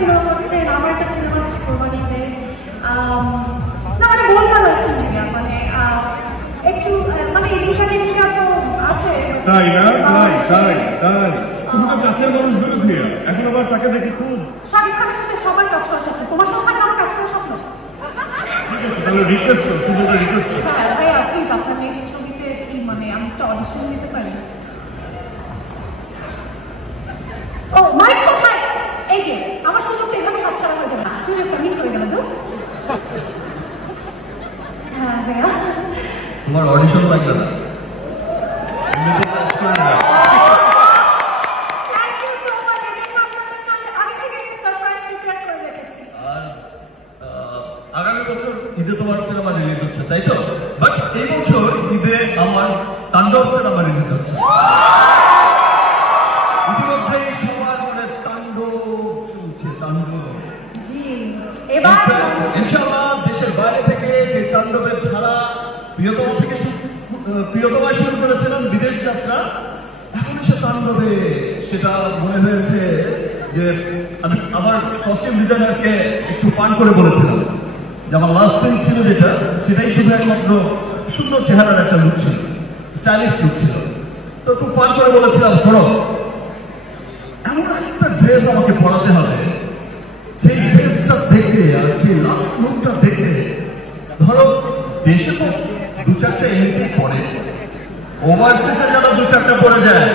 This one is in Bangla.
সিনেমা করছেন, আমার একটা সিনেমা কোরবানিতে। না মানে বললাম আর কি মানে একটু মানে এদিকটা যেদিকটা তো আছে। তাই না? তাই তাই তাই তুমি তো কাছের মানুষ বিরোধী, এখন আবার তাকে দেখে খুব। শাকিব খানের সাথে সবার কাজ করার স্বপ্ন, তোমার সাথে থাকলে আমার কাজ করার স্বপ্ন। ঠিক আছে, তাহলে রিকোয়েস্ট করো, শুধু একটা রিকোয়েস্ট করো। হ্যাঁ ভাইয়া প্লিজ আপনার নেক্সট ছবিতে কি মানে আমি একটা অডিশন দিতে পারি? ও মাইক কোথায়? এই যে আমার সুযোগটা এভাবে হাতছাড়া হয়ে যাবে না, সুযোগটা মিস হয়ে গেল তো। হ্যাঁ ভাইয়া তোমার অডিশন লাগবে না, আগামী বছর ঈদে তোমার সিনেমা রিলিজ হচ্ছে তাই তো? বাট এই বছর ঈদে আমার তাণ্ডব সিনেমা রিলিজ হচ্ছে। ইতিমধ্যে সবার মনে তাণ্ডব চলছে, তাণ্ডব। ইনশাআল্লাহ দেশের বাইরে থেকে যে তাণ্ডবের ধারা প্রিয়তমা শুরু করেছিলাম বিদেশ যাত্রা, এখন সে তাণ্ডবে সেটা মনে হয়েছে যে আমি আমার কস্টিউম ডিজাইনারকে একটু ফান করে বলেছিলাম যে আমার লাস্ট সিন ছিল যেটা, সেটাই শুধু একমাত্র সুন্দর চেহারার একটা লুক ছিল, স্টাইলিশ লুক ছিল। তো একটু ফান করে বলেছিলাম, শোনো এমন একটা ড্রেস আমাকে পরাতে হবে যে ড্রেসটা দেখে আর যে লাস্ট লুকটা দেখে, ধরো দেশে তো দু চারটা এমনিতেই পরে, ওভারসিজে যারা দু চারটা পরে যায়